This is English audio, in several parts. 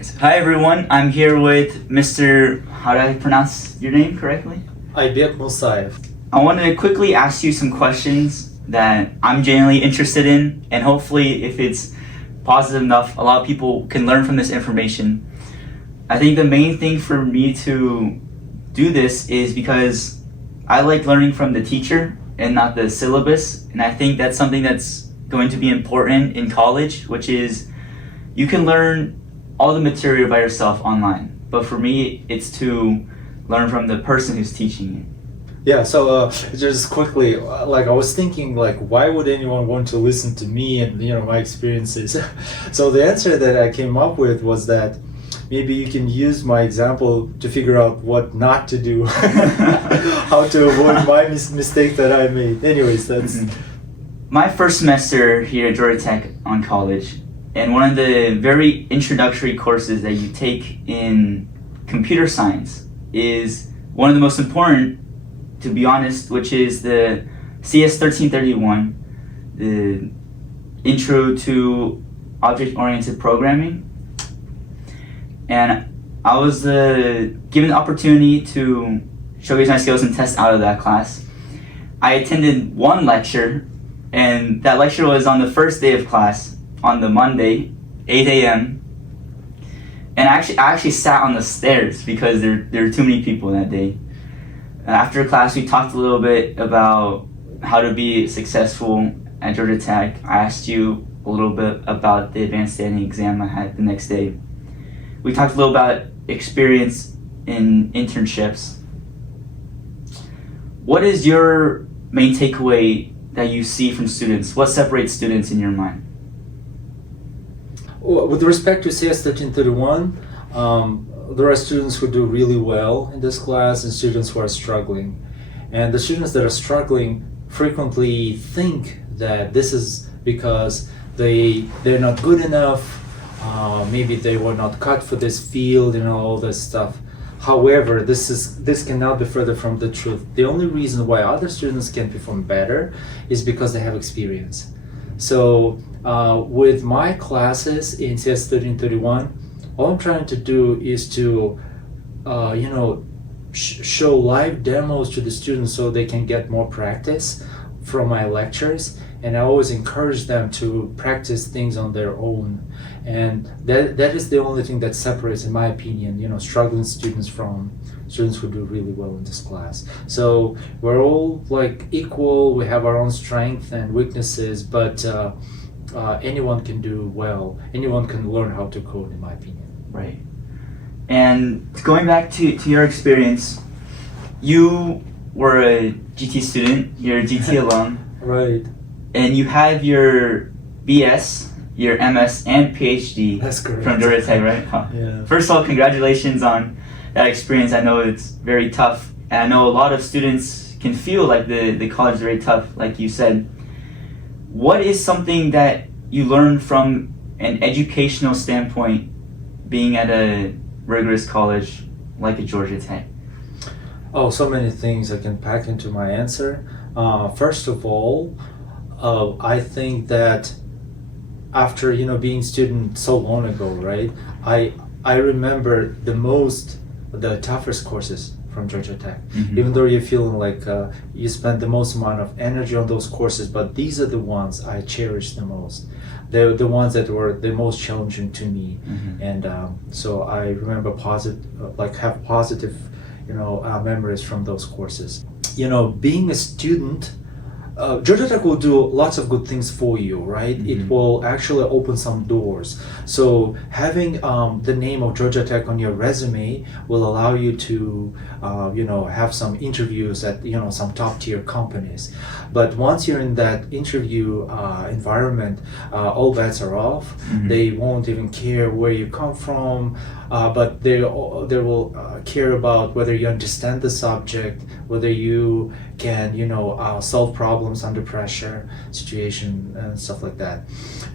Hi everyone, I'm here with Mr. How do I pronounce your name correctly? Aibek Musaev. I wanted to quickly ask you some questions that I'm genuinely interested in, and hopefully if it's positive enough, a lot of people can learn from this information. I think the main thing for me to do this is because I like learning from the teacher and not the syllabus, and I think that's something that's going to be important in college, which is you can learn all the material by yourself online, but for me it's to learn from the person who's teaching you. Yeah, so just quickly, like I was thinking, like, why would anyone want to listen to me and my experiences? So the answer that I came up with was that maybe you can use my example to figure out what not to do, how to avoid my mistake that I made. Anyways, that's my first semester here at Georgia Tech on college, and one of the very introductory courses that you take in computer science is one of the most important, to be honest, which is the CS 1331, the Intro to Object-Oriented Programming. And I was given the opportunity to showcase my skills and test out of that class. I attended one lecture, and that lecture was on the first day of class, on the Monday, 8 a.m. And I actually sat on the stairs because there were too many people that day. After class, we talked a little bit about how to be successful at Georgia Tech. I asked you a little bit about the advanced standing exam I had the next day. We talked a little about experience in internships. What is your main takeaway that you see from students? What separates students in your mind? with respect to CS 1331. There are students who do really well in this class and students who are struggling. And the students that are struggling frequently think that this is because they're not good enough, maybe they were not cut for this field and all this stuff. However, this cannot be further from the truth. The only reason why other students can perform better is because they have experience. So with my classes in CS 1331, all I'm trying to do is to show live demos to the students so they can get more practice from my lectures, and I always encourage them to practice things on their own. And that is the only thing that separates, in my opinion, struggling students from students who do really well in this class. So we're all like equal, we have our own strengths and weaknesses, but anyone can do well, anyone can learn how to code, in my opinion. Right. And going back to your experience, you were a GT student, you're a GT alum. Right. And you had your BS, your MS, and PhD That's correct. from Georgia Tech, right? Huh. Yeah. First of all, congratulations on that experience. I know it's very tough, and I know a lot of students can feel like the college is very tough, like you said. What is something that you learned from an educational standpoint being at a rigorous college like a Georgia Tech? Oh, so many things I can pack into my answer. First of all, I think that after being student so long ago, right? I remember the toughest courses from Georgia Tech. Mm-hmm. Even though you're feeling like you spend the most amount of energy on those courses, but these are the ones I cherish the most. They're the ones that were the most challenging to me, and so I remember have positive, memories from those courses. Being a student, Georgia Tech will do lots of good things for you, right? It will actually open some doors. So having the name of Georgia Tech on your resume will allow you to, have some interviews at, some top tier companies. But once you're in that interview environment, all bets are off. They won't even care where you come from, but they will care about whether you understand the subject, whether you can, solve problems under pressure situation and stuff like that.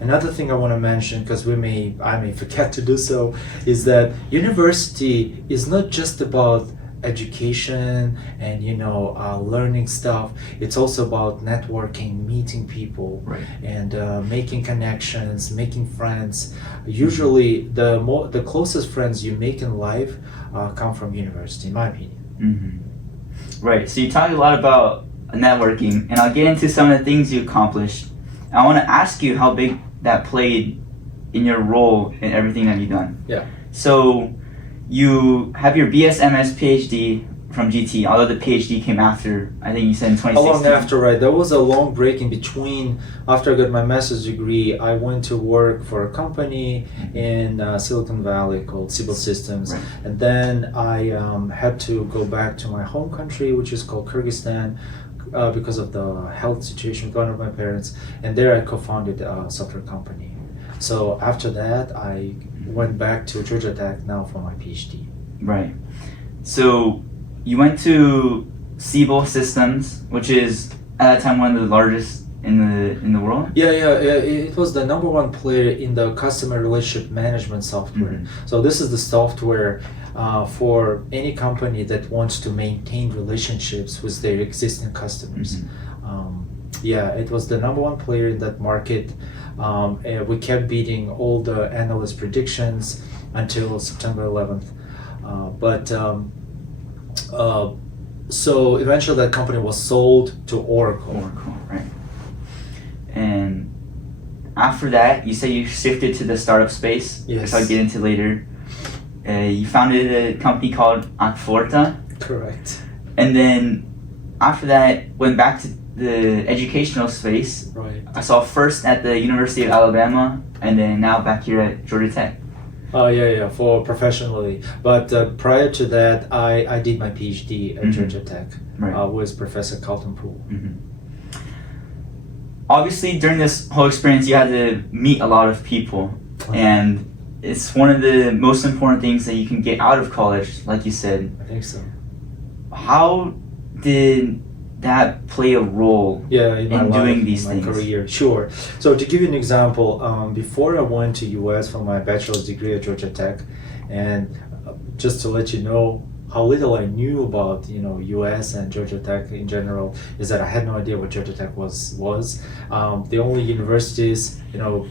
Another thing I want to mention, because I may forget to do so, is that university is not just about education and learning stuff. It's also about networking, meeting people, Right. and making connections, making friends. Usually, the closest friends you make in life come from university, in my opinion. Mm-hmm. Right. So you talked a lot about networking, and I'll get into some of the things you accomplished. I want to ask you how big that played in your role in everything that you've done. Yeah. So you have your BS, MS, PhD from GT, although the PhD came after, I think you said in 2016. Long after, right? There was a long break in between. After I got my master's degree, I went to work for a company in Silicon Valley called Civil Systems. Right. And then I had to go back to my home country, which is called Kyrgyzstan, because of the health situation going on with my parents. And there I co-founded a software company. So after that, I went back to Georgia Tech now for my PhD. Right. So you went to Civil Systems, which is at that time one of the largest in the world. Yeah. It was the number one player in the customer relationship management software. Mm-hmm. So this is the software for any company that wants to maintain relationships with their existing customers. Mm-hmm. It was the number one player in that market. And we kept beating all the analyst predictions until September 11th. So eventually that company was sold to Oracle. Oracle, right. And after that, you say you shifted to the startup space, Yes. which I'll get into later. You founded a company called Akforta, Correct. and then after that went back to the educational space. Right. I saw first at the University of Alabama, and then now back here at Georgia Tech. For professionally. But prior to that, I did my PhD at Mhm. Georgia Tech Right. with Professor Carlton Poole. Mm-hmm. Obviously, during this whole experience, you had to meet a lot of people, and it's one of the most important things that you can get out of college, like you said. I think so. How did that play a role In my in life, doing these in my things? career? Sure. So to give you an example, before I went to US for my bachelor's degree at Georgia Tech, and just to let you know how little I knew about US and Georgia Tech in general, is that I had no idea what Georgia Tech was. The only universities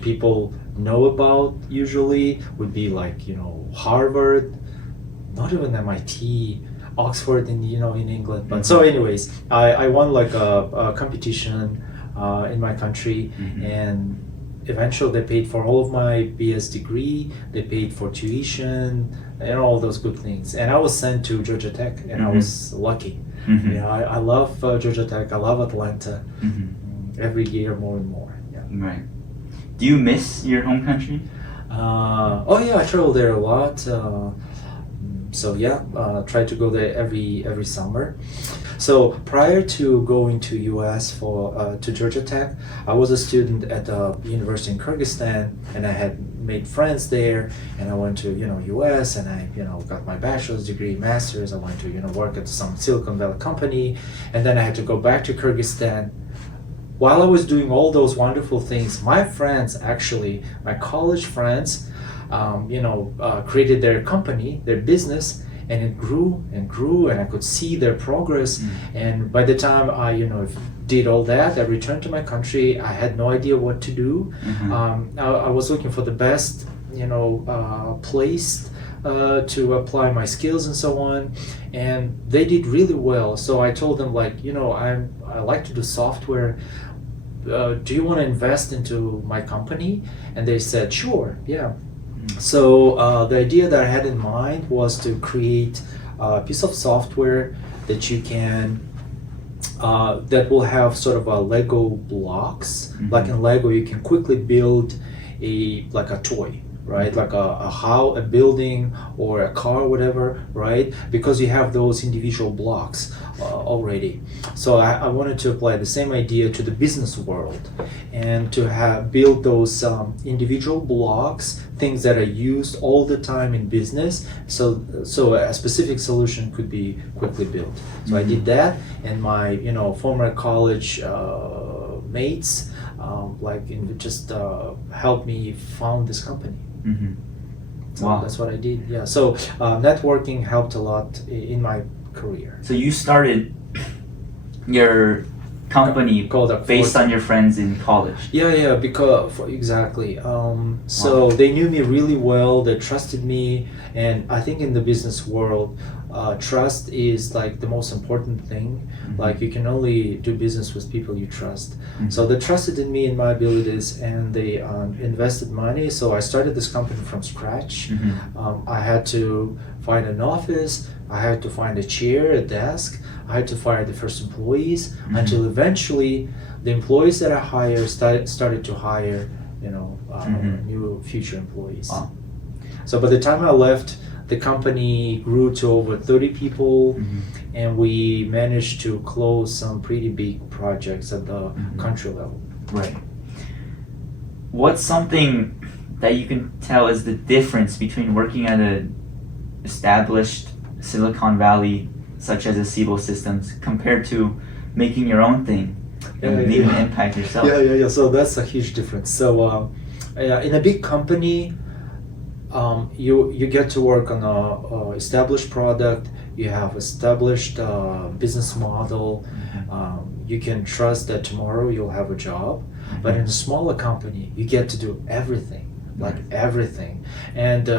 people know about usually would be like Harvard, not even MIT, Oxford in England. But so anyways, I won like a competition in my country, and eventually they paid for all of my BS degree, they paid for tuition and all those good things, and I was sent to Georgia Tech, and I was lucky. I love Georgia Tech, I love Atlanta. Every year more and more. Right. Do you miss your home country? I travel there a lot. Try to go there every summer. So prior to going to US to Georgia Tech, I was a student at the university in Kyrgyzstan, and I had made friends there. And I went to US, and I got my bachelor's degree, master's. I went to work at some Silicon Valley company, and then I had to go back to Kyrgyzstan. While I was doing all those wonderful things, my friends, actually, my college friends, created their company, their business, and it grew and grew, and I could see their progress. And by the time I, did all that, I returned to my country. I had no idea what to do. I was looking for the best, place to apply my skills and so on, and they did really well. So I told them, like, I like to do software. Do you want to invest into my company? And they said, sure, yeah. So the idea that I had in mind was to create a piece of software that you can that will have sort of a Lego blocks. Like in Lego, you can quickly build a toy, right? Like a building or a car, whatever, right? Because you have those individual blocks already. So I wanted to apply the same idea to the business world, and to build those individual blocks, things that are used all the time in business, so a specific solution could be quickly built. So I did that, and my former college mates just helped me found this company. So Wow. that's what I did. Yeah. So networking helped a lot in my career. So you started your company Called based on your friends in college. Yeah, because exactly. So they knew me really well. They trusted me, and I think in the business world, trust is like the most important thing. Like you can only do business with people you trust. So they trusted in me and my abilities, and they invested money. So I started this company from scratch. I had to find an office. I had to find a chair, a desk. I had to fire the first employees until eventually the employees that I hired started to hire, new future employees. Wow. So by the time I left, the company grew to over 30 people, and we managed to close some pretty big projects at the country level. Right. What's something that you can tell is the difference between working at an established Silicon Valley, such as a Siebel Systems, compared to making your own thing and leaving an impact yourself? Yeah. So that's a huge difference. So in a big company, you get to work on a established product. You have established business model. You can trust that tomorrow you'll have a job. But in a smaller company, you get to do everything. Like everything, and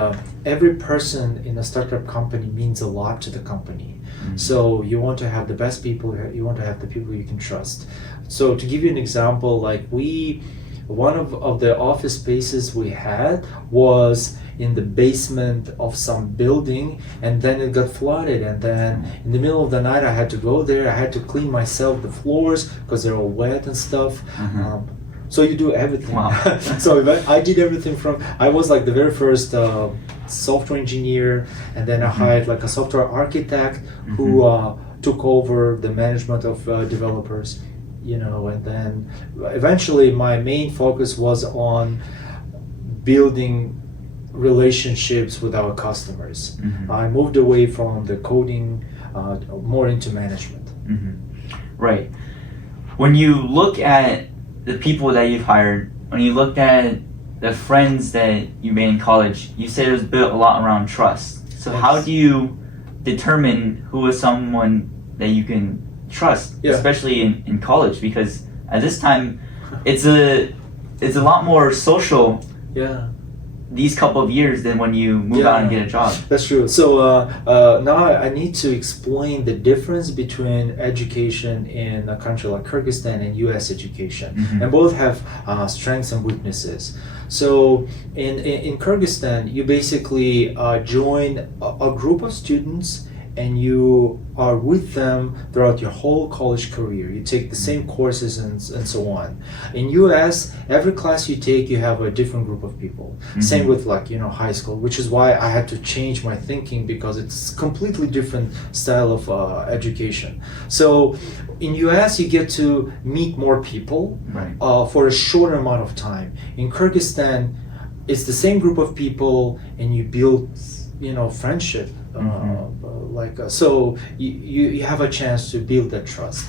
every person in a startup company means a lot to the company. So you want to have the best people. You want to have the people you can trust. So to give you an example, like one of the office spaces we had was in the basement of some building, and then it got flooded, and then in the middle of the night I had to go there. I had to clean myself the floors because they're all wet and stuff. So you do everything. Wow. So I did everything I was like the very first software engineer, and then I hired like a software architect who took over the management of developers, and then eventually my main focus was on building relationships with our customers. I moved away from the coding, more into management. Right. When you look at the people that you've hired, when you look at the friends that you made in college, you said it was built a lot around trust. So how do you determine who is someone that you can trust, especially in college? Because at this time, it's a lot more social. These couple of years than when you move out and get a job. That's true. So now I need to explain the difference between education in a country like Kyrgyzstan and U.S. education, and both have strengths and weaknesses. So in Kyrgyzstan, you basically join a group of students, and you are with them throughout your whole college career. You take the same courses and so on. In US, every class you take, you have a different group of people. Same with high school, which is why I had to change my thinking, because it's completely different style of education. So in US, you get to meet more people for a shorter amount of time. In Kyrgyzstan, it's the same group of people, and you build friendship. So you have a chance to build that trust,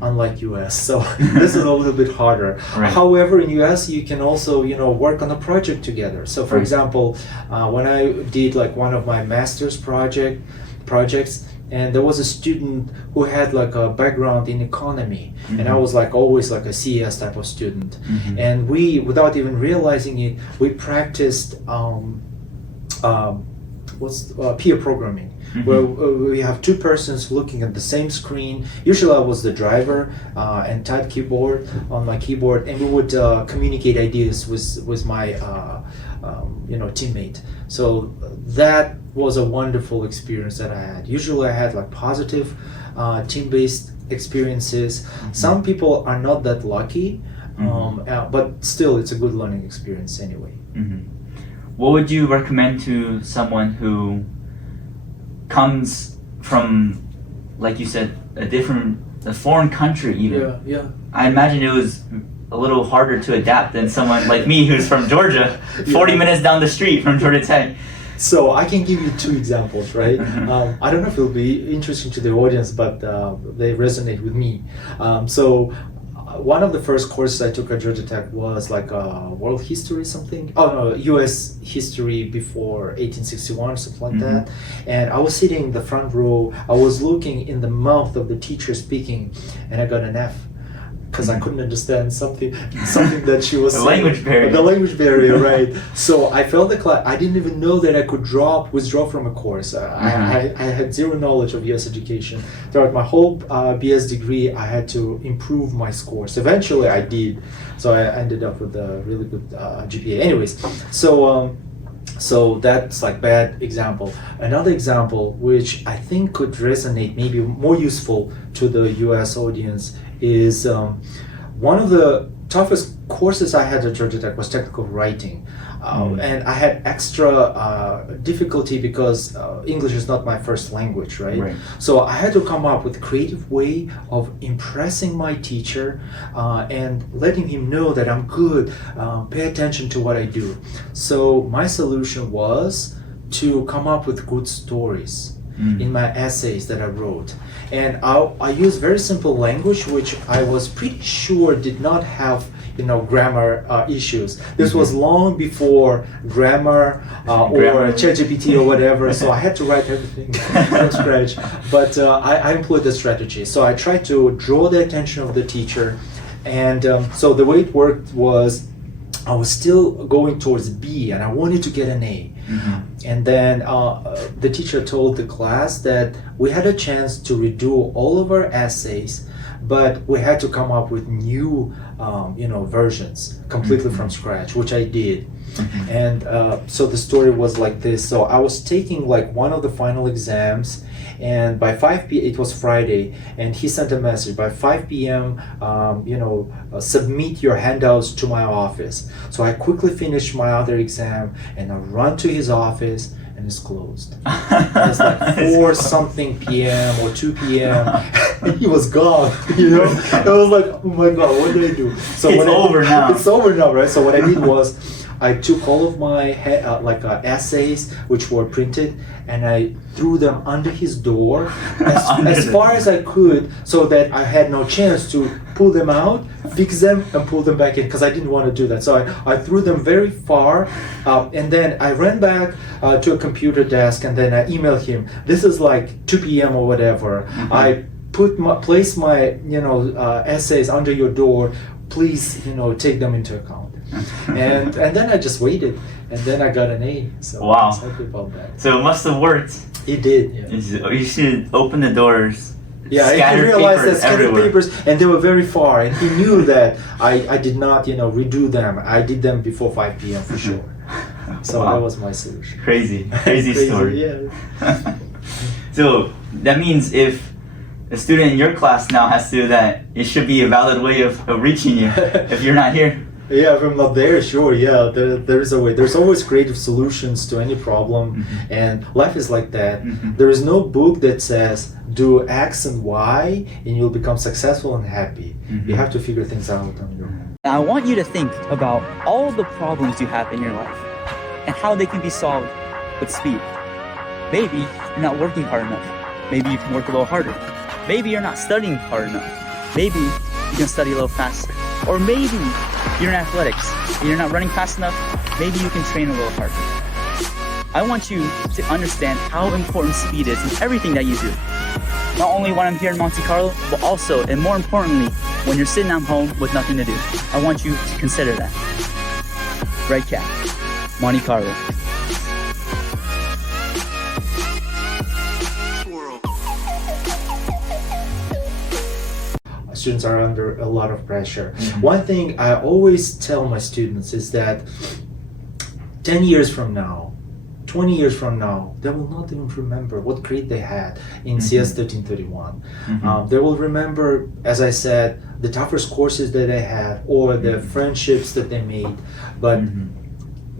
unlike US. So this is a little bit harder. However, in US you can also work on a project together. So for example, when I did like one of my master's projects, and there was a student who had like a background in economy, and I was like always like a CS type of student, and we, without even realizing it, we practiced peer programming, where we have two persons looking at the same screen. Usually I was the driver and type keyboard on my keyboard, and we would communicate ideas with my teammate. So that was a wonderful experience that I had. Usually I had like positive team-based experiences. Some people are not that lucky, but still it's a good learning experience anyway. What would you recommend to someone who comes from, like you said, a foreign country even? I imagine it was a little harder to adapt than someone like me who's from Georgia, 40 minutes down the street from Georgia Tech. So I can give you two examples, right? I don't know if it'll be interesting to the audience, but they resonate with me. So one of the first courses I took at Georgia Tech was like world history something. Oh no, U.S. history before 1861 or something like that. And I was sitting in the front row. I was looking in the mouth of the teacher speaking, and I got an F. Because I couldn't understand something that she was the saying. Language barrier. The language barrier, right. So I failed the class. I didn't even know that I could withdraw from a course. I had zero knowledge of US education. Throughout my whole BS degree, I had to improve my scores. Eventually I did. So I ended up with a really good GPA. Anyways, so that's like bad example. Another example, which I think could resonate, maybe more useful to the US audience, is one of the toughest courses I had at Georgia Tech was technical writing. And I had extra difficulty because English is not my first language, right? So I had to come up with a creative way of impressing my teacher and letting him know that I'm good, pay attention to what I do. So my solution was to come up with good stories in my essays that I wrote. And I used very simple language, which I was pretty sure did not have grammar issues. This was long before grammar or ChatGPT or whatever, so I had to write everything from scratch. But I employed the strategy. So I tried to draw the attention of the teacher, and so the way it worked was I was still going towards B, and I wanted to get an A. And then the teacher told the class that we had a chance to redo all of our essays, but we had to come up with new versions completely from scratch, which I did. And so the story was like this. So I was taking like one of the final exams, and by 5 p.m. it was Friday, and he sent a message by 5 p.m. Submit your handouts to my office. So I quickly finished my other exam, and I run to his office, and it's closed. It's like 4 something p.m. or 2 p.m. and he was gone. I was like, oh my god, what did I do? So it's over now. It's over now, right? So what I did was I took all of my essays which were printed, and I threw them under his door as far as I could, so that I had no chance to pull them out, fix them, and pull them back in, because I didn't want to do that. So I threw them very far, and then I ran back to a computer desk, and then I emailed him. This is like 2 p.m. or whatever. I placed my essays under your door. Please take them into account. and then I just waited, and then I got an A. So wow. I'm happy about that. So it must have worked. It did. Yeah. You should open the doors. Yeah, I realized that scattered papers, and they were very far, and he knew that I did not redo them. I did them before 5 p.m. for sure. So that was my solution. Crazy story. Yeah. So that means if a student in your class now has to do that, it should be a valid way of reaching you if you're not here. Yeah, if I'm not there, sure, yeah, there is a way. There's always creative solutions to any problem, and life is like that. There is no book that says, do X and Y, and you'll become successful and happy. You have to figure things out on your own. I want you to think about all the problems you have in your life, and how they can be solved with speed. Maybe you're not working hard enough. Maybe you can work a little harder. Maybe you're not studying hard enough. Maybe you can study a little faster. Or maybe you're in athletics and you're not running fast enough. Maybe you can train a little harder. I want you to understand how important speed is in everything that you do. Not only when I'm here in Monte Carlo, but also, and more importantly, when you're sitting at home with nothing to do. I want you to consider that. REDCAT, Monte Carlo. Students are under a lot of pressure. One thing I always tell my students is that 10 years from now, 20 years from now, they will not even remember what grade they had in CS 1331. They will remember, as I said, the toughest courses that they had or the friendships that they made. But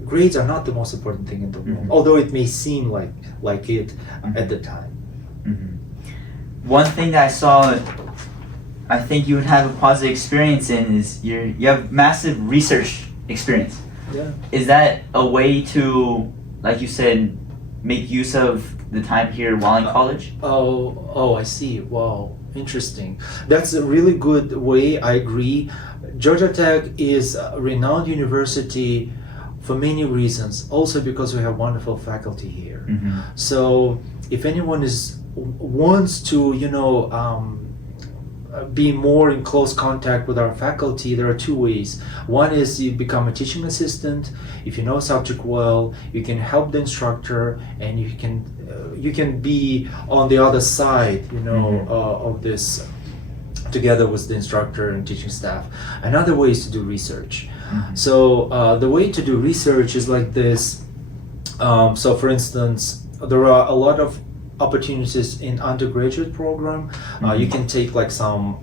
grades are not the most important thing in the world, although it may seem like it at the time. One thing that I saw, I think you would have a positive experience in is you have massive research experience. Yeah. Is that a way to, like you said, make use of the time here while in college? Oh, I see. Wow, Interesting. That's a really good way. I agree. Georgia Tech is a renowned university for many reasons. Also because we have wonderful faculty here. So if anyone wants to, be more in close contact with our faculty, there are two ways. One is you become a teaching assistant. If you know a subject well, you can help the instructor, and you can be on the other side, of this, together with the instructor and teaching staff. Another way is to do research. So the way to do research is like this. So for instance, there are a lot of opportunities in undergraduate program. You can take like some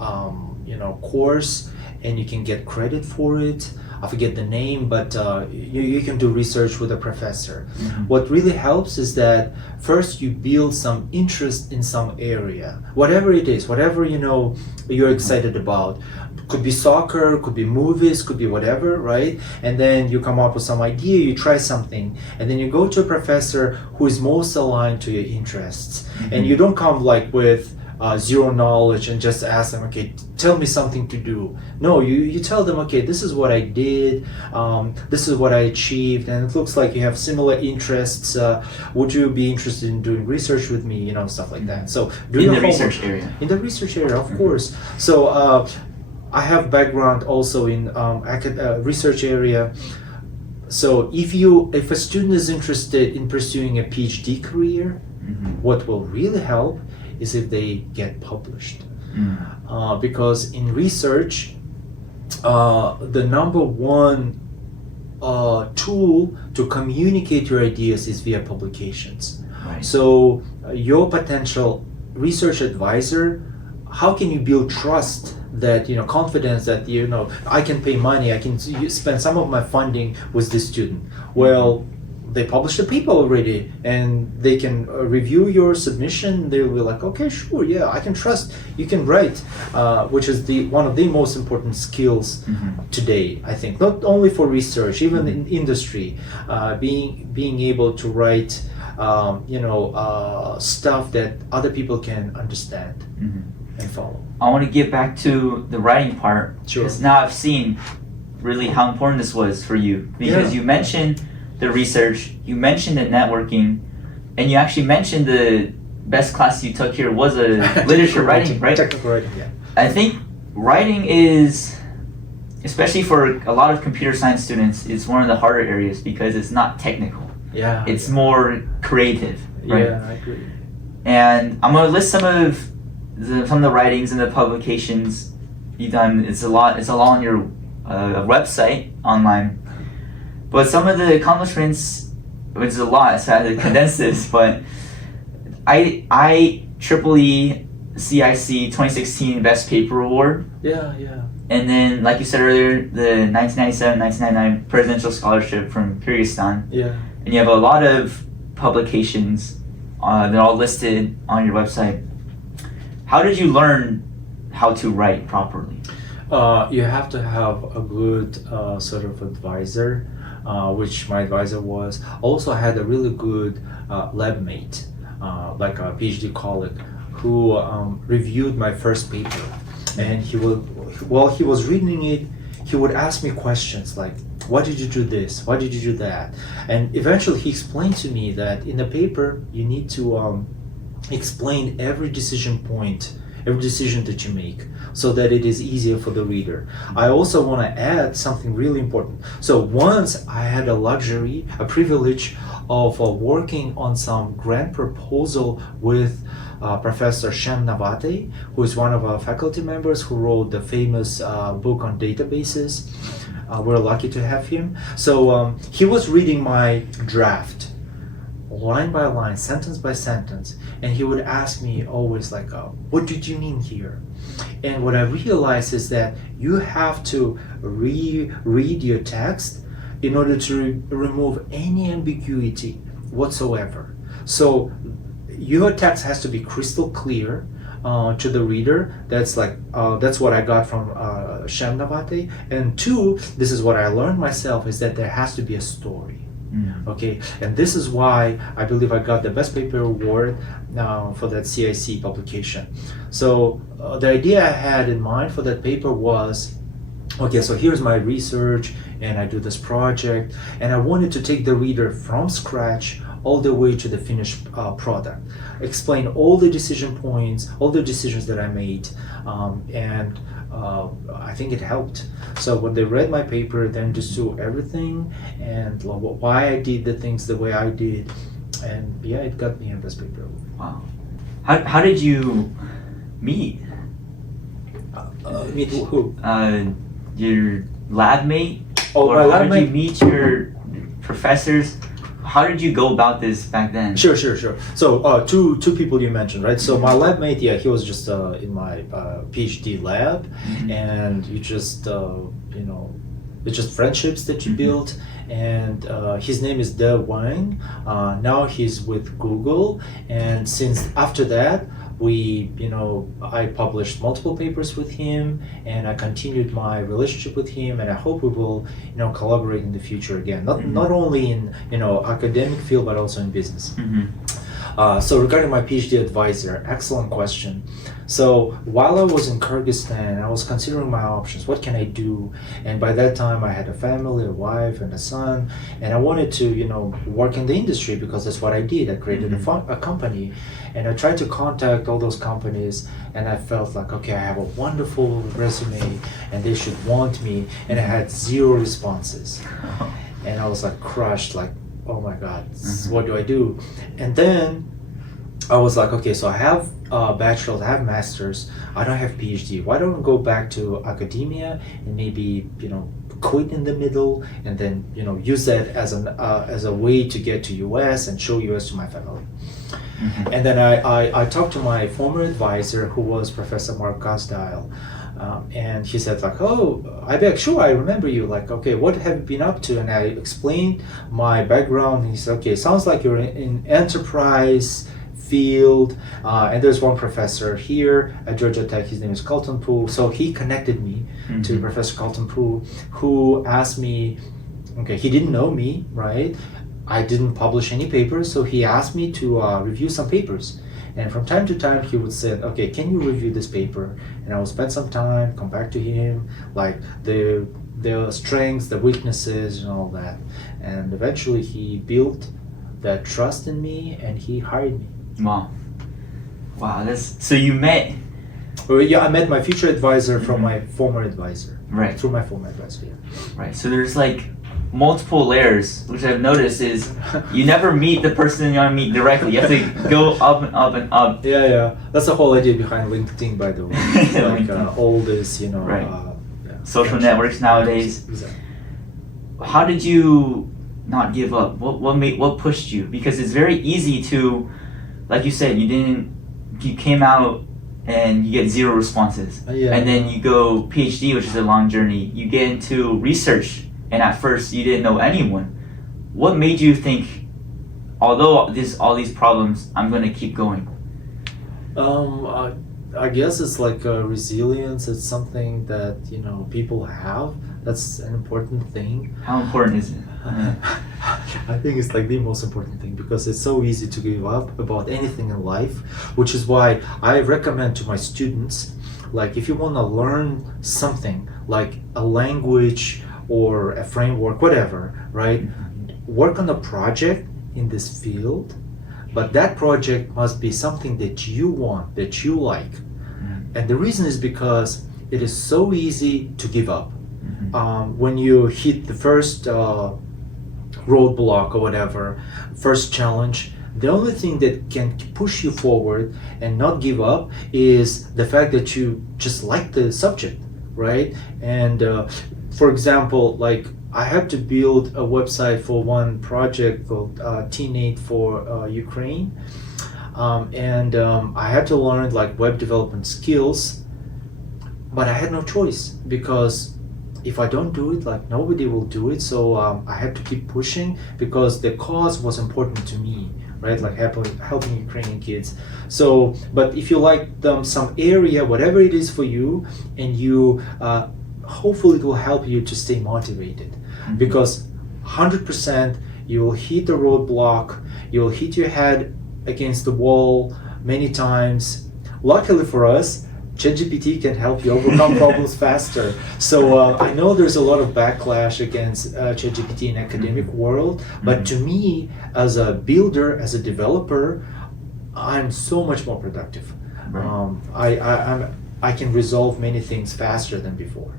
course, and you can get credit for it. I forget the name, but you can do research with a professor. What really helps is that first you build some interest in some area, whatever it is, whatever you're excited about. Could be soccer, could be movies, could be whatever, right? And then you come up with some idea, you try something, and then you go to a professor who is most aligned to your interests. And you don't come like with zero knowledge and just ask them, okay, tell me something to do. No, you tell them, okay, this is what I did, this is what I achieved, and it looks like you have similar interests. Would you be interested in doing research with me? Stuff like that. So in the research area. In the research area, of course. So I have background also in research area. So if a student is interested in pursuing a PhD career, what will really help is if they get published. Because in research, the number one tool to communicate your ideas is via publications. Right. So your potential research advisor, how can you build trust, that confidence that I can pay money, I can spend some of my funding with this student? Well, they published a paper already, and they can review your submission. They'll be like, okay, sure, yeah, I can trust you can write, which is one of the most important skills today, I think, not only for research, even in industry, being able to write stuff that other people can understand and follow. I want to get back to the writing part, Sure. because now I've seen really how important this was for you, because you mentioned the research, you mentioned the networking, and you actually mentioned the best class you took here was a literature writing, right? Technical writing, yeah. I think writing is, especially for a lot of computer science students, it's one of the harder areas because it's not technical. Yeah. It's more creative, right? Yeah, I agree. And I'm going to list some of the writings and the publications you've done. It's a lot on your website online. But some of the accomplishments, which is a lot, so I had to condense this, but IEEE CIC 2016 Best Paper Award. Yeah. And then, like you said earlier, the 1997-1999 Presidential Scholarship from Kyrgyzstan. Yeah. And you have a lot of publications. They're all listed on your website. How did you learn how to write properly? You have to have a good sort of advisor, which my advisor was. Also, I had a really good lab mate, like a PhD colleague, who reviewed my first paper. And while he was reading it, he would ask me questions like, why did you do this? Why did you do that? And eventually he explained to me that in the paper, you need to explain every decision point, every decision that you make, so that it is easier for the reader. I also want to add something really important. So once I had a privilege of working on some grant proposal with Professor Shem Navate, who is one of our faculty members who wrote the famous book on databases. We're lucky to have him. So he was reading my draft, line by line, sentence by sentence, and he would ask me always like, what did you mean here? And what I realized is that you have to reread your text in order to remove any ambiguity whatsoever. So your text has to be crystal clear to the reader. That's what I got from Shem Navate. And two, this is what I learned myself, is that there has to be a story. Okay, and this is why I believe I got the best paper award for that CIC publication. So the idea I had in mind for that paper was, okay, so here's my research and I do this project, and I wanted to take the reader from scratch all the way to the finished product, explain all the decision points, all the decisions that I made, and I think it helped. So when they read my paper, they understood everything and why I did the things the way I did, and yeah, it got me a best paper. Wow. How did you meet? Meet who? Your lab mate? Oh, or my how lab did mate? you meet your professors? How did you go about this back then? Sure. So two people you mentioned, right? So my lab mate, yeah, he was just in my PhD lab, and you just it's just friendships that you build. And his name is De Wang. Now he's with Google, and since after that, I published multiple papers with him, and I continued my relationship with him, and I hope we will, collaborate in the future again. Not only in academic field, but also in business. So regarding my PhD advisor, excellent question. So while I was in Kyrgyzstan, I was considering my options. What can I do? And by that time, I had a family, a wife, and a son, and I wanted to, work in the industry because that's what I did. I created a company, and I tried to contact all those companies, and I felt like, okay, I have a wonderful resume, and they should want me, and I had 0 responses, and I was like crushed, like, oh my God, what do I do? And then I was like, okay, so I have a bachelor's, I have master's, I don't have PhD. Why don't I go back to academia and maybe, quit in the middle, and then, use that as a way to get to US and show US to my family. And then I talked to my former advisor, who was Professor Mark Gosdile. And he said like, oh, Aibek, sure, I remember you. Like, okay, what have you been up to? And I explained my background. And he said, okay, sounds like you're in enterprise field. And there's one professor here at Georgia Tech. His name is Colton Poole. So he connected me to Professor Colton Poole, who asked me, okay, he didn't know me, right? I didn't publish any papers, so he asked me to review some papers. And from time to time, he would say, okay, can you review this paper? And I would spend some time, come back to him, like the strengths, the weaknesses, and all that. And eventually he built that trust in me, and he hired me. Wow, so you met... Yeah, I met my future advisor from my former advisor. Right. Through my former advisor, yeah. Right, so there's like multiple layers, which I've noticed is you never meet the person you want to meet directly. You have to go up and up and up. Yeah. That's the whole idea behind LinkedIn, by the way. Like all this, social networks nowadays. Exactly. How did you not give up? What pushed you? Because it's very easy to, like you said, you came out and you get 0 responses. And then you go PhD, which is a long journey. You get into research, and at first you didn't know anyone. What made you think, although all these problems, I'm going to keep going? I guess it's like resilience. It's something that people have. That's an important thing. How important is it? I think it's like the most important thing, because it's so easy to give up about anything in life, which is why I recommend to my students, like if you want to learn something like a language or a framework, whatever, right? Work on a project in this field, but that project must be something that you want, that you like. And the reason is because it is so easy to give up. When you hit the first roadblock or whatever, first challenge, the only thing that can push you forward and not give up is the fact that you just like the subject, right? And for example, like I had to build a website for one project called Teen8 for Ukraine, and I had to learn like web development skills, but I had no choice, because if I don't do it, like nobody will do it. So I had to keep pushing, because the cause was important to me, right? Like helping Ukrainian kids. So, but if you like some area, whatever it is for you, and you hopefully it will help you to stay motivated, because 100% you will hit a roadblock, you'll hit your head against the wall many times. Luckily for us, ChatGPT can help you overcome problems faster. So I know there's a lot of backlash against ChatGPT in academic world, but to me, as a builder, as a developer, I'm so much more productive. Right. I can resolve many things faster than before.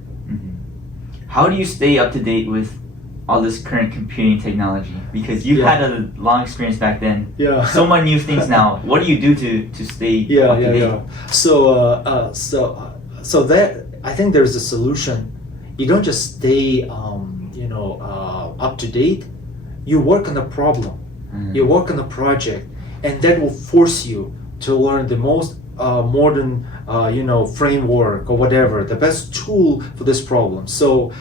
How do you stay up to date with all this current computing technology? Because you had a long experience back then. Yeah. So many new things now. What do you do to stay up to date? So that I think there's a solution. You don't just stay, up to date. You work on a problem. You work on a project, and that will force you to learn the most modern, framework or whatever, the best tool for this problem. So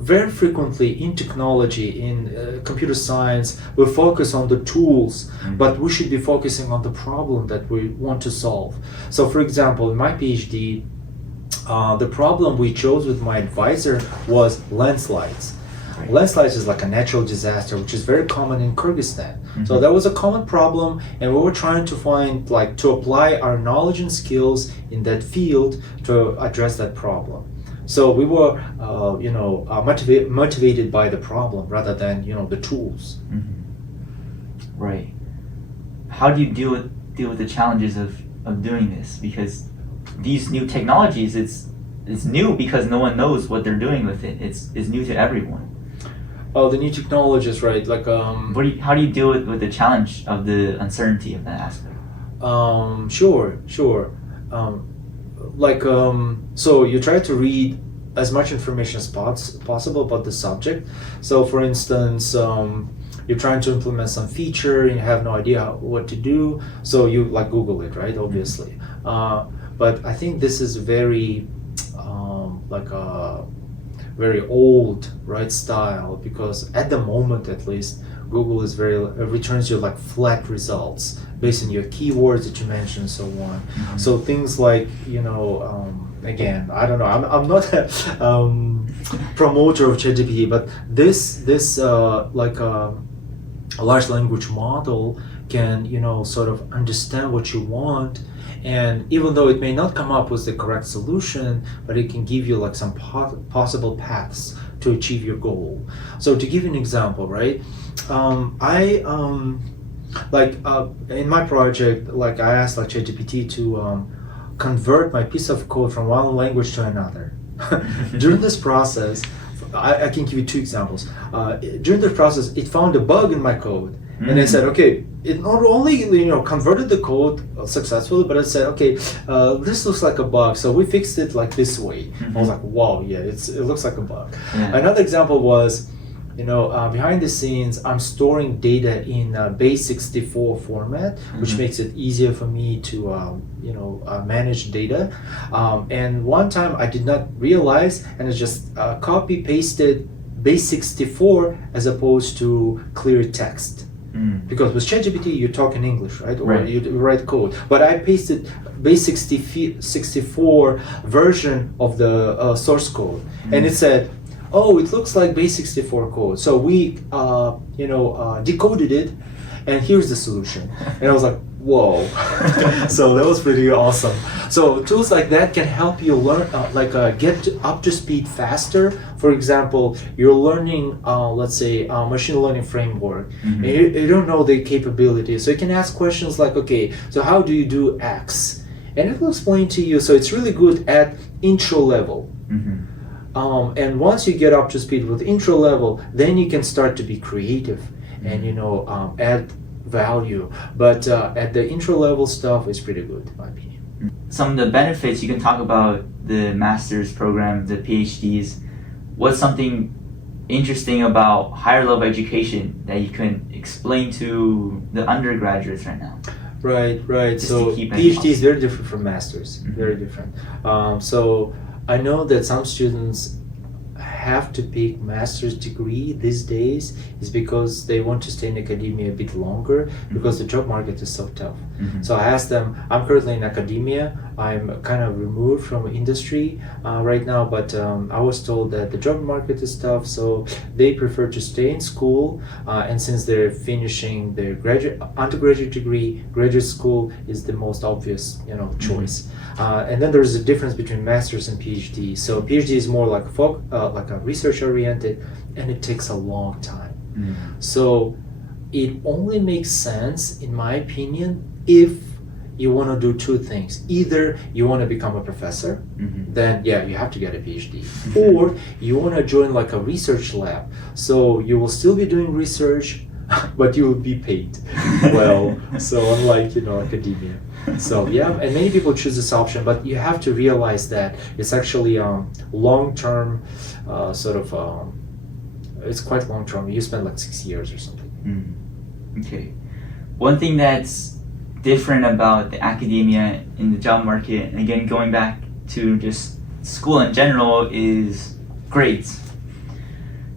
very frequently in technology, in computer science, we focus on the tools, but we should be focusing on the problem that we want to solve. So for example, in my PhD, the problem we chose with my advisor was landslides. Right. Landslides is like a natural disaster, which is very common in Kyrgyzstan. So that was a common problem, and we were trying to find, to apply our knowledge and skills in that field to address that problem. So we were, motivated by the problem rather than, the tools. Right. How do you deal with the challenges of doing this? Because these new technologies, it's new because no one knows what they're doing with it. It's new to everyone. Oh, the new technologies, right? How do you deal with the challenge of the uncertainty of that aspect? Sure. So you try to read as much information as possible about the subject. So for instance, you're trying to implement some feature and you have no idea what to do, so you Google it, right? Obviously. But I think this is very very old, right, style, because at the moment at least Google is returns you flat results based on your keywords that you mentioned and so on. So things again, I don't know, I'm not a promoter of ChatGPT, but this a large language model can sort of understand what you want, and even though it may not come up with the correct solution, but it can give you some possible paths to achieve your goal. So to give you an example, right, in my project, I asked ChatGPT to convert my piece of code from one language to another. During this process, I can give you two examples. During the process, it found a bug in my code, and I said, okay, it not only converted the code successfully, but it said, okay, this looks like a bug, so we fixed it this way. I was like, wow, yeah, it looks like a bug. Another example was, behind the scenes, I'm storing data in base64 format, which makes it easier for me to manage data. And one time I did not realize, and I just copy pasted base64 as opposed to clear text. Because with ChatGPT you talk in English, right? Or you write code. But I pasted base64 version of the source code, and it said, oh, it looks like base64 code. So we, decoded it, and here's the solution. And I was like, whoa. So that was pretty awesome. So tools like that can help you learn, get up to speed faster. For example, you're learning, let's say, machine learning framework, and you don't know the capabilities. So you can ask questions like, okay, so how do you do X? And it will explain to you. So it's really good at intro level. And once you get up to speed with intro level, then you can start to be creative and add value. But at the intro level stuff is pretty good in my opinion. Some of the benefits, you can talk about the master's program, the PhDs. What's something interesting about higher level education that you can explain to the undergraduates right now? Right. So PhD is very different from masters, very different. So I know that some students have to pick master's degree these days is because they want to stay in academia a bit longer because the job market is so tough. So I asked them, I'm currently in academia, I'm kind of removed from industry right now, but I was told that the job market is tough, so they prefer to stay in school, and since they're finishing their undergraduate degree, graduate school is the most obvious choice. And then there's a difference between master's and PhD. So PhD is more like a research oriented, and it takes a long time. So it only makes sense, in my opinion, if you want to do two things. Either you want to become a professor, then yeah, you have to get a PhD. Or you want to join like a research lab. So you will still be doing research, but you will be paid well. So unlike academia. So yeah, and many people choose this option, but you have to realize that it's actually long-term it's quite long-term. You spend like 6 years or something. Okay. One thing that's different about the academia in the job market, and again going back to just school in general, is grades.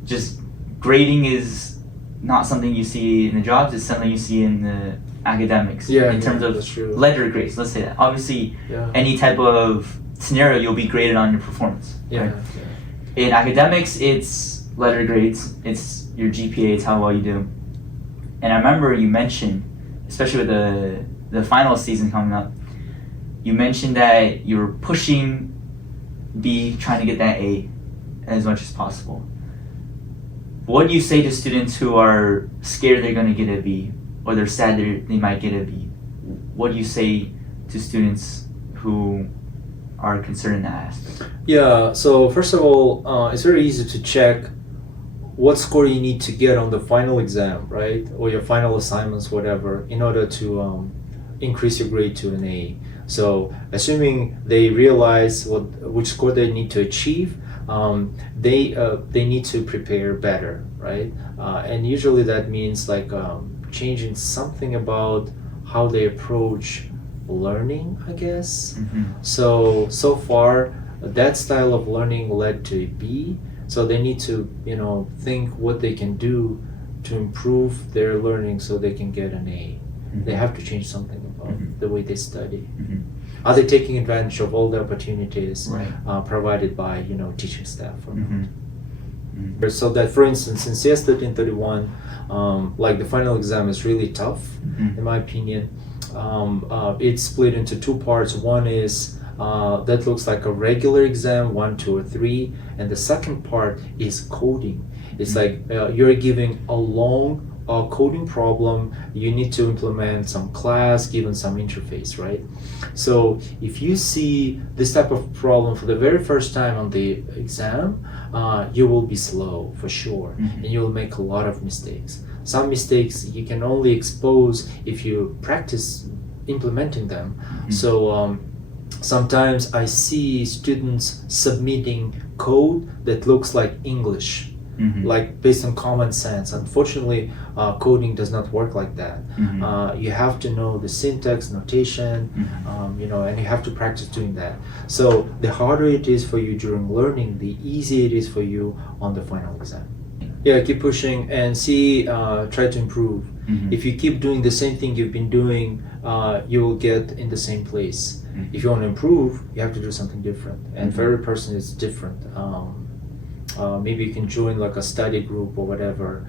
Just grading is not something you see in the jobs, it's something you see in the academics. In terms of letter grades, let's say that. Obviously, any type of scenario, you'll be graded on your performance. Right? In academics, it's letter grades, it's your GPA, it's how well you do. And I remember you mentioned, especially with the final season coming up, you mentioned that you were pushing B, trying to get that A as much as possible. What do you say to students who are scared they're going to get a B, or they're sad they might get a B? What do you say to students who are concerned in that aspect? Yeah, so first of all, it's very easy to check what score you need to get on the final exam, right? Or your final assignments, whatever, in order to increase your grade to an A. So assuming they realize which score they need to achieve, they need to prepare better, right? And usually that means like changing something about how they approach learning, I guess. So far that style of learning led to a B. So they need to think what they can do to improve their learning so they can get an A. They have to change something about the way they study. Are they taking advantage of all the opportunities provided by teaching staff or not? So that, for instance, in CS 1331, like the final exam is really tough, in my opinion. It's split into two parts. One is that looks like a regular exam, 1, 2, or 3, and the second part is coding. It's like you're giving a long coding problem. You need to implement some class given some interface, right? So if you see this type of problem for the very first time on the exam, you will be slow for sure, and you will make a lot of mistakes. Some mistakes you can only expose if you practice implementing them. So sometimes I see students submitting code that looks like English, like based on common sense. Unfortunately, coding does not work like that. You have to know the syntax, notation, and you have to practice doing that. So the harder it is for you during learning, the easier it is for you on the final exam. Yeah, keep pushing and see, try to improve. If you keep doing the same thing you've been doing, you will get in the same place. If you want to improve, you have to do something different. And for every person, it's different. Maybe you can join like a study group or whatever.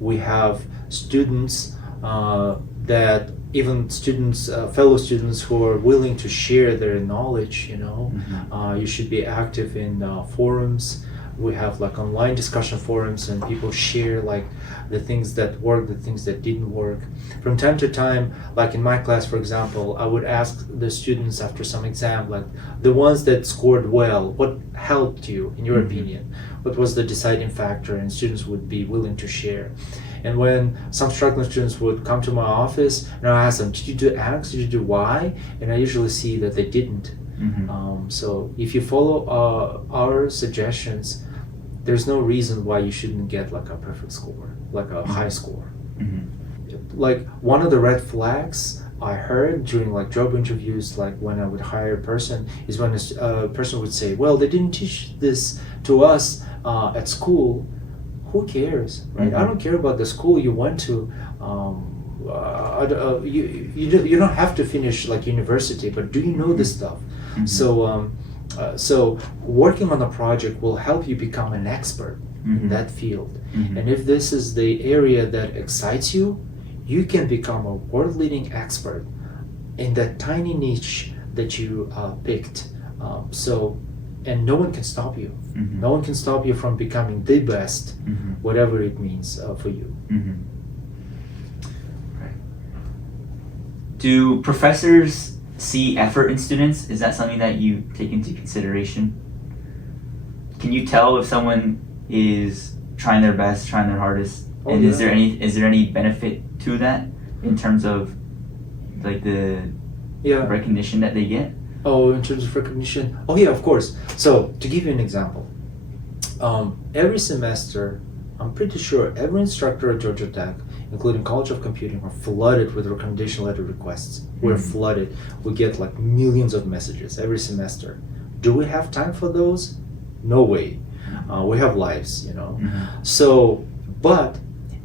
We have students that even students, fellow students who are willing to share their knowledge. You should be active in forums. We have like online discussion forums, and people share like the things that work, the things that didn't work. From time to time, like in my class, for example, I would ask the students after some exam, like the ones that scored well, what helped you in your opinion? What was the deciding factor? And students would be willing to share. And when some struggling students would come to my office, and I ask them, did you do X, did you do Y? And I usually see that they didn't. So if you follow our suggestions, there's no reason why you shouldn't get like a perfect score, like a high score. Like one of the red flags I heard during like job interviews, like when I would hire a person, is when a person would say, "Well, they didn't teach this to us at school." Who cares, right? I don't care about the school you went to. You don't have to finish like university, but do you know this stuff? So working on a project will help you become an expert in that field. And if this is the area that excites you, you can become a world-leading expert in that tiny niche that you picked. And no one can stop you. No one can stop you from becoming the best, whatever it means for you. Right. Do professors see effort in students? Is that something that you take into consideration? Can you tell if someone is trying their best, trying their hardest? And is there any benefit to that in terms of like the recognition that they get? Oh, in terms of recognition? Oh yeah, of course. So to give you an example, every semester, I'm pretty sure every instructor at Georgia Tech, including College of Computing, are flooded with recommendation letter requests. We're flooded. We get like millions of messages every semester. Do we have time for those? No way. We have lives, you know. So, but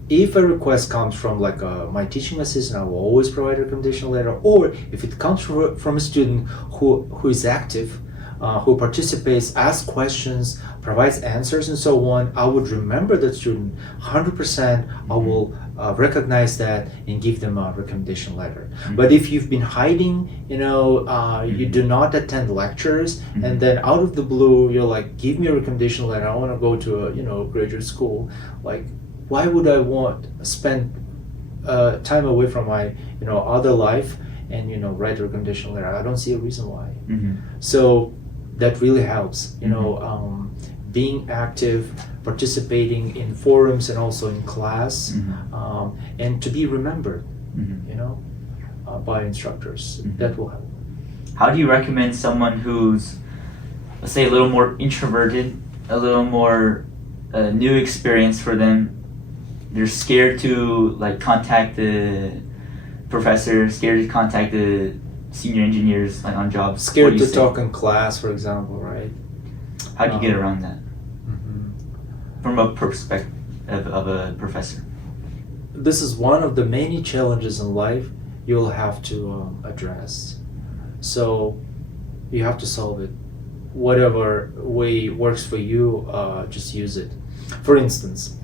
if a request comes from like my teaching assistant, I will always provide a recommendation letter. Or if it comes from a student who is active, who participates, asks questions, provides answers, and so on, I would remember that student 100%. I will recognize that and give them a recommendation letter. But if you've been hiding, you know, you do not attend lectures, and then out of the blue, you're like, give me a recommendation letter. I want to go to a graduate school. Like, why would I spend time away from my other life and write a recommendation letter? I don't see a reason why. So that really helps. Being active, participating in forums and also in class, and to be remembered, by instructors. That will help. How do you recommend someone who's, let's say, a little more introverted, a little more new experience for them? They're scared to like contact the professor, scared to contact the senior engineers like on jobs. Scared to talk in class, for example, right? How do you get around that? From a perspective of a professor. This is one of the many challenges in life you'll have to address. So you have to solve it. Whatever way works for you, just use it. For instance,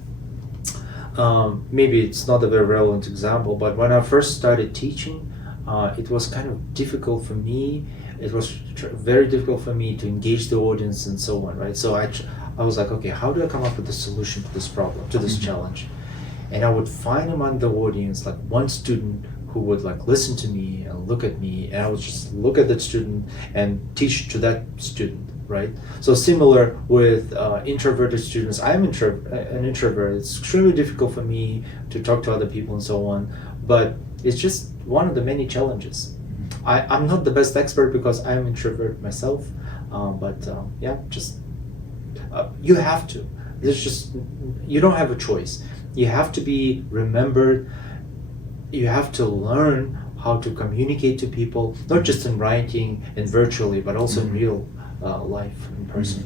maybe it's not a very relevant example, but when I first started teaching, it was kind of difficult for me. It was very difficult for me to engage the audience and so on, right? So I was like, okay, how do I come up with a solution to this problem, to this challenge? And I would find among the audience like one student who would like listen to me and look at me, and I would just look at that student and teach to that student, right? So similar with introverted students. I'm an introvert. It's extremely difficult for me to talk to other people and so on, but it's just one of the many challenges. I'm not the best expert because I'm an introvert myself, but you have to. You don't have a choice. You have to be remembered. You have to learn how to communicate to people, not just in writing and virtually, but also in real life, in person.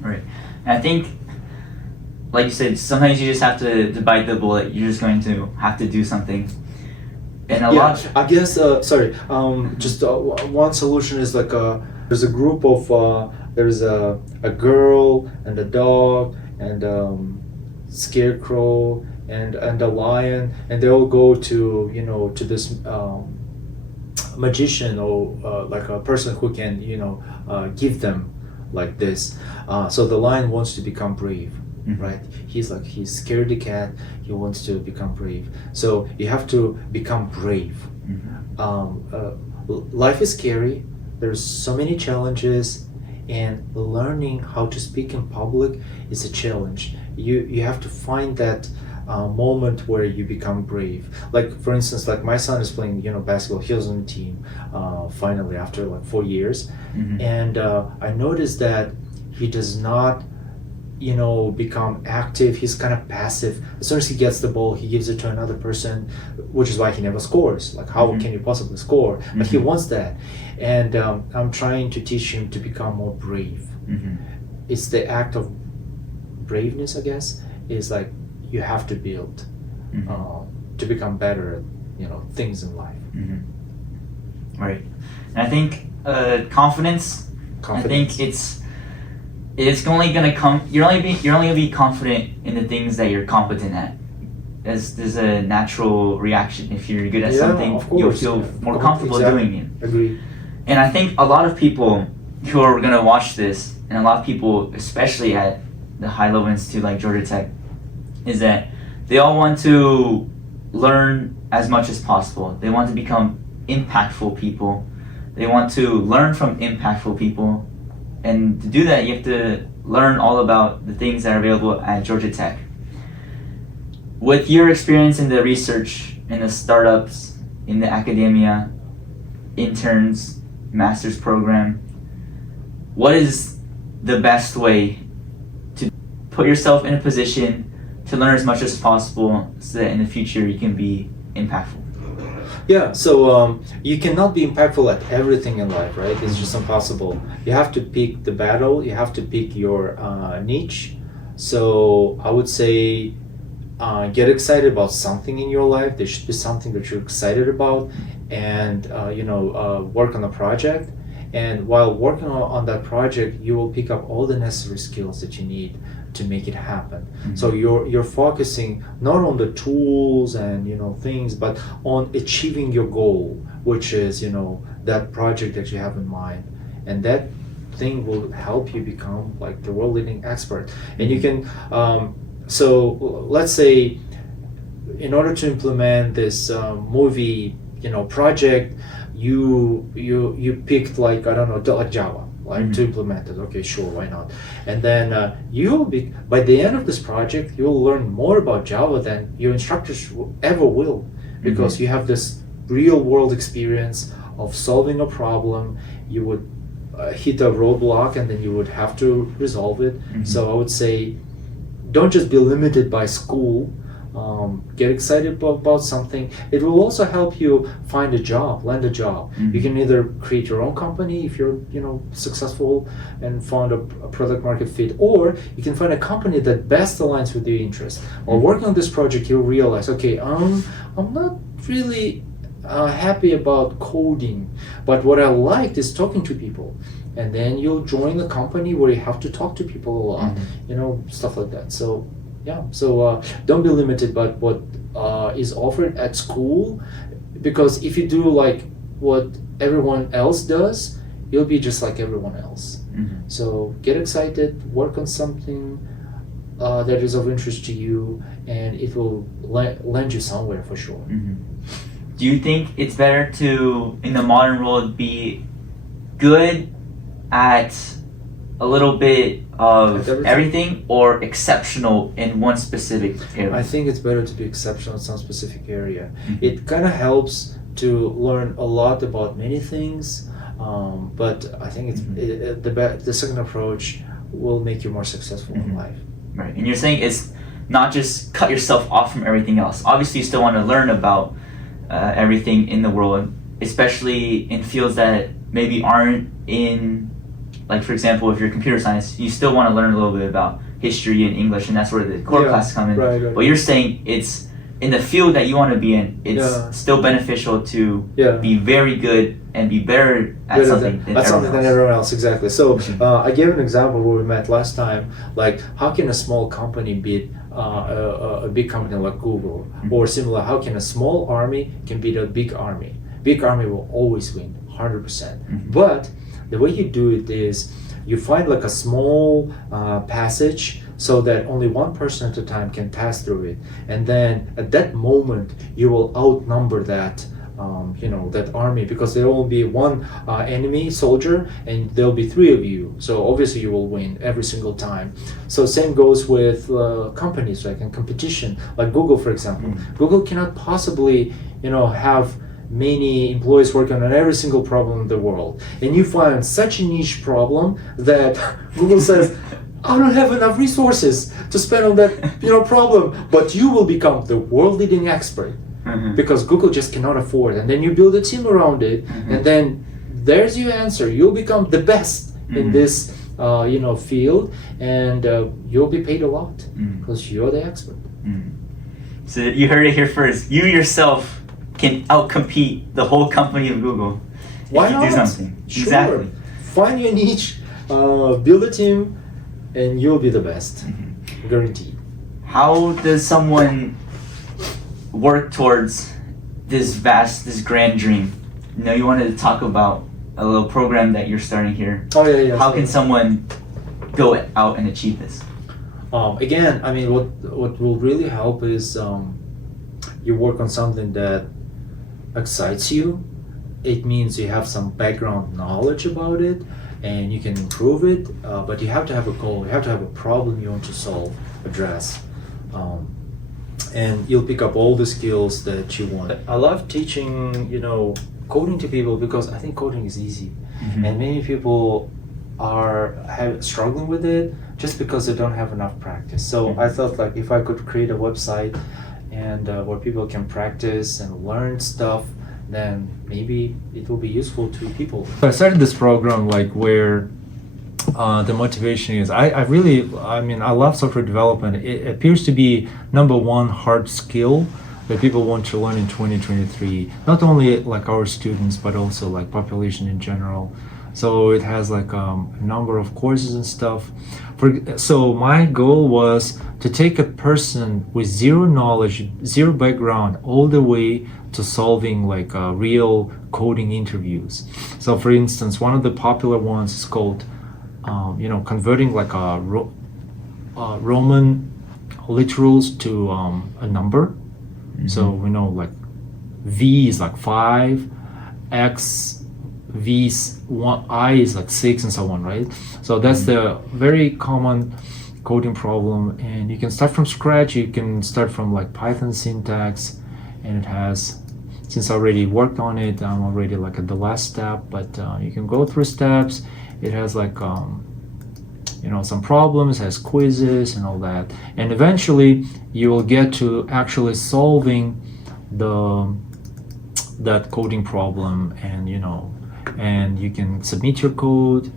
Right. And I think, like you said, sometimes you just have to bite the bullet. You're just going to have to do something. And I guess, just one solution is like there's a group of, there's a girl and a dog and scarecrow and a lion, and they all go to to this magician or like a person who can give them like this. So the lion wants to become brave, right? He's scared the cat. He wants to become brave. So you have to become brave. Life is scary. There's so many challenges, and learning how to speak in public is a challenge. You have to find that moment where you become brave. Like for instance, like my son is playing basketball. He was on the team finally after like 4 years, and I noticed that he does not become active. He's kind of passive. As soon as he gets the ball, he gives it to another person, which is why he never scores. Like, how can you possibly score? But he wants that. And I'm trying to teach him to become more brave. It's the act of braveness, I guess, is like you have to build to become better at things in life. Right. And I think confidence. I think it's only gonna come. You're only gonna be confident in the things that you're competent at. There's a natural reaction. If you're good at something, you'll feel more comfortable doing it. Agree. And I think a lot of people who are gonna watch this, and a lot of people, especially at the high level institute like Georgia Tech, is that they all want to learn as much as possible. They want to become impactful people. They want to learn from impactful people. And to do that, you have to learn all about the things that are available at Georgia Tech. With your experience in the research, in the startups, in the academia, interns, master's program, what is the best way to put yourself in a position to learn as much as possible so that in the future you can be impactful? Yeah, so you cannot be impactful at everything in life, right? It's just impossible. You have to pick the battle, you have to pick your niche. So I would say get excited about something in your life. There should be something that you're excited about, and work on a project. And while working on that project, you will pick up all the necessary skills that you need to make it happen. So you're focusing not on the tools and things, but on achieving your goal, which is that project that you have in mind, and that thing will help you become like the world leading expert. And you can so let's say in order to implement this movie project, you picked like, I don't know, like Java, like to implement it. Okay, sure, why not? And then you'll be, by the end of this project, you'll learn more about Java than your instructors ever will, because you have this real world experience of solving a problem. You would hit a roadblock and then you would have to resolve it. So I would say, don't just be limited by school. Get excited about something. It will also help you find a job, land a job. You can either create your own company if you're successful and found a product market fit, or you can find a company that best aligns with your interests. While working on this project, you'll realize, okay, I'm not really happy about coding, but what I liked is talking to people. And then you'll join a company where you have to talk to people a lot, stuff like that. So don't be limited by what is offered at school, because if you do like what everyone else does, you'll be just like everyone else. So get excited, work on something that is of interest to you, and it will land you somewhere for sure. Do you think it's better to, in the modern world, be good at a little bit of everything, or exceptional in one specific area? I think it's better to be exceptional in some specific area. It kind of helps to learn a lot about many things, but I think it's the second approach will make you more successful in life. Right, and you're saying it's not just cut yourself off from everything else. Obviously, you still want to learn about everything in the world, especially in fields that maybe aren't in, like for example, if you're computer science, you still want to learn a little bit about history and English, and that's where the core classes come in. Right. But you're saying it's in the field that you want to be in, it's still beneficial to be very good and be better at something than everyone else. Exactly. So I gave an example where we met last time, like how can a small company beat a big company like Google, or similar, how can a small army can beat a big army? Big army will always win 100%. But the way you do it is you find like a small passage so that only one person at a time can pass through it, and then at that moment you will outnumber that that army, because there will be one enemy soldier and there'll be 3 of you, so obviously you will win every single time. So same goes with companies, like in competition, like Google for example. Google cannot possibly have many employees working on every single problem in the world, and you find such a niche problem that Google says, I don't have enough resources to spend on that, problem. But you will become the world leading expert because Google just cannot afford. And then you build a team around it, and then there's your answer. You'll become the best in this, field, and you'll be paid a lot because you're the expert. So you heard it here first. You yourself can outcompete the whole company of Google. Why if you not? do something. Sure. Exactly. Find your niche, build a team, and you'll be the best. Guaranteed. How does someone work towards this grand dream? You wanted to talk about a little program that you're starting here. Oh yeah. How can someone go out and achieve this? Again, I mean, what will really help is you work on something that excites you. It means you have some background knowledge about it, and you can improve it. But you have to have a goal. You have to have a problem you want to address, and you'll pick up all the skills that you want. I love teaching, coding to people because I think coding is easy, and many people are struggling with it just because they don't have enough practice. So I thought, like, if I could create a website and where people can practice and learn stuff, then maybe it will be useful to people. I started this program where the motivation is I love software development. It appears to be number one hard skill that people want to learn in 2023. Not only like our students, but also like population in general. So it has a number of courses and stuff. So my goal was to take a person with zero knowledge, zero background, all the way to solving real coding interviews. So for instance, one of the popular ones is called, converting Roman literals to a number. So we know V is 5, X, V is 1, I is 6, and so on, right? So that's the very common coding problem, and you can start from scratch. You can start from Python syntax, and it has, since I already worked on it, I'm already at the last step, but you can go through steps. It has some problems, has quizzes and all that, and eventually you will get to actually solving that coding problem, and and you can submit your code.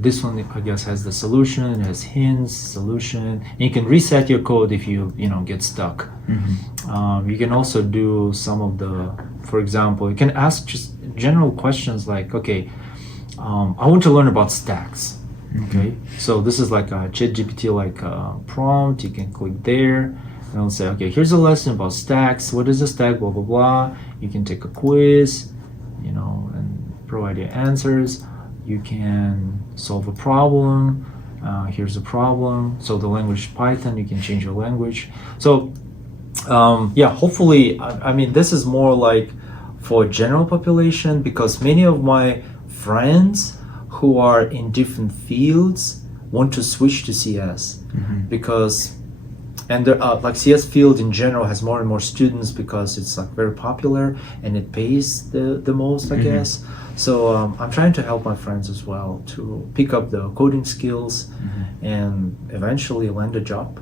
This one, I guess, has the solution. It has hints, solution. And you can reset your code if you get stuck. You can also do some of for example, you can ask just general questions like, okay, I want to learn about stacks. Okay, so this is a ChatGPT prompt. You can click there, and it'll say, okay, here's a lesson about stacks. What is a stack? Blah blah blah. You can take a quiz, and provide your answers. You can solve a problem. Here's a problem. So the language Python, you can change your language. So hopefully, this is more for general population, because many of my friends who are in different fields want to switch to CS because, and CS field in general has more and more students because it's very popular and it pays the most, I guess. So I'm trying to help my friends as well to pick up the coding skills and eventually land a job.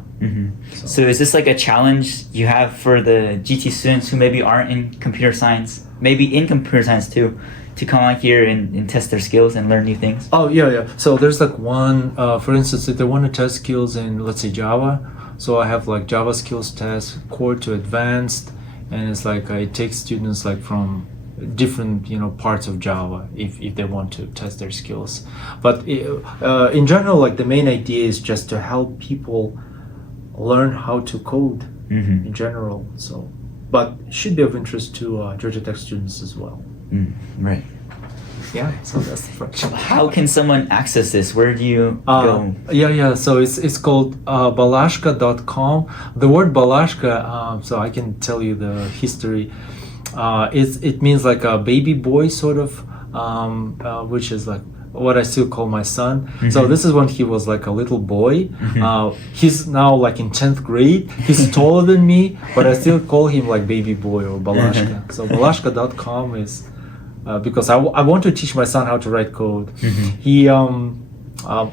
So is this a challenge you have for the GT students who maybe aren't in computer science, maybe in computer science too, to come out here and test their skills and learn new things? Oh yeah. So there's one, for instance, if they want to test skills in, let's say, Java. So I have Java skills test, core to advanced, and it's it takes students from different parts of Java if they want to test their skills. But in general, the main idea is just to help people learn how to code in general. So, but it should be of interest to Georgia Tech students as well. Right. Yeah, so that's the first. How can someone access this? Where do you go? Yeah. So it's called balashka.com. The word balashka, so I can tell you the history. It means a baby boy sort of, which is what I still call my son. So this is when he was a little boy. He's now in 10th grade. He's taller than me, but I still call him baby boy or balashka. So balashka.com is because I want to teach my son how to write code. He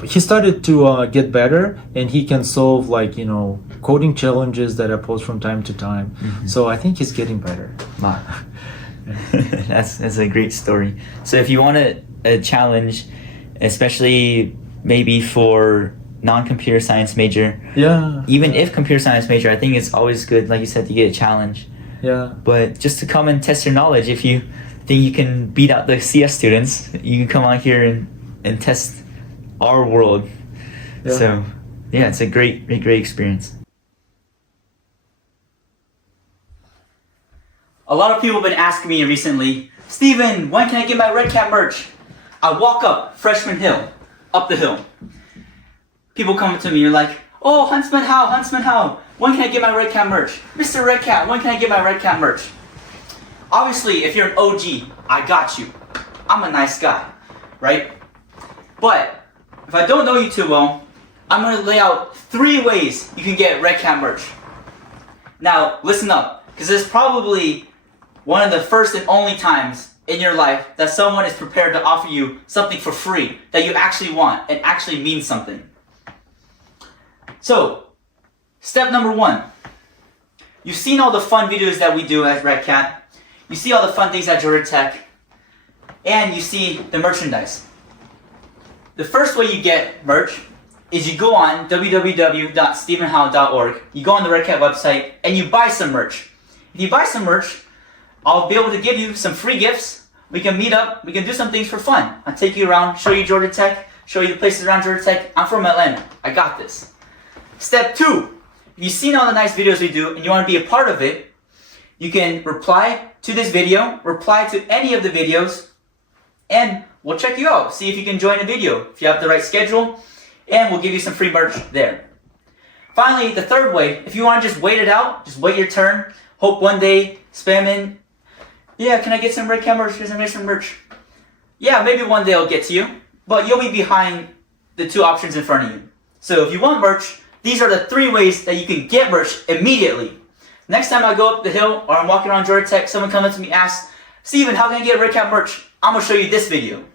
he started to get better, and he can solve like coding challenges that I post from time to time. So I think he's getting better. Wow. That's a great story. So if you want a challenge, especially maybe for non-computer science major, even if computer science major, I think it's always good, like you said, to get a challenge. But just to come and test your knowledge, if you think you can beat out the CS students, you can come out here and test our world. So yeah, it's a great experience. A lot of people have been asking me recently, Steven, when can I get my REDCAT merch? I walk up Freshman Hill, up the hill. People come to me, you're like, oh, HuntsmanHao, when can I get my REDCAT merch? Mr. REDCAT, when can I get my REDCAT merch? Obviously, if you're an OG, I got you. I'm a nice guy, right? But if I don't know you too well, I'm going to lay out 3 ways you can get REDCAT merch. Now, listen up, because this is probably one of the first and only times in your life that someone is prepared to offer you something for free that you actually want and actually means something. So, step number 1. You've seen all the fun videos that we do at REDCAT. You see all the fun things at Georgia Tech. And you see the merchandise. The first way you get merch is you go on www.stevenhao.org. You go on the REDCAT website and you buy some merch. If you buy some merch, I'll be able to give you some free gifts. We can meet up. We can do some things for fun. I'll take you around, show you Georgia Tech, show you the places around Georgia Tech. I'm from Atlanta. I got this. Step 2. If you've seen all the nice videos we do and you want to be a part of it, you can reply to this video, reply to any of the videos, and we'll check you out. See if you can join a video, if you have the right schedule, and we'll give you some free merch there. Finally, the third way, if you want to just wait it out, just wait your turn, hope one day, spam in, yeah, can I get some REDCAT merch? Can I get some merch? Yeah, maybe one day I'll get to you, but you'll be behind the 2 options in front of you. So if you want merch, these are the 3 ways that you can get merch immediately. Next time I go up the hill or I'm walking around Georgia Tech, someone comes up to me and asks, Steven, how can I get REDCAT merch? I'm going to show you this video.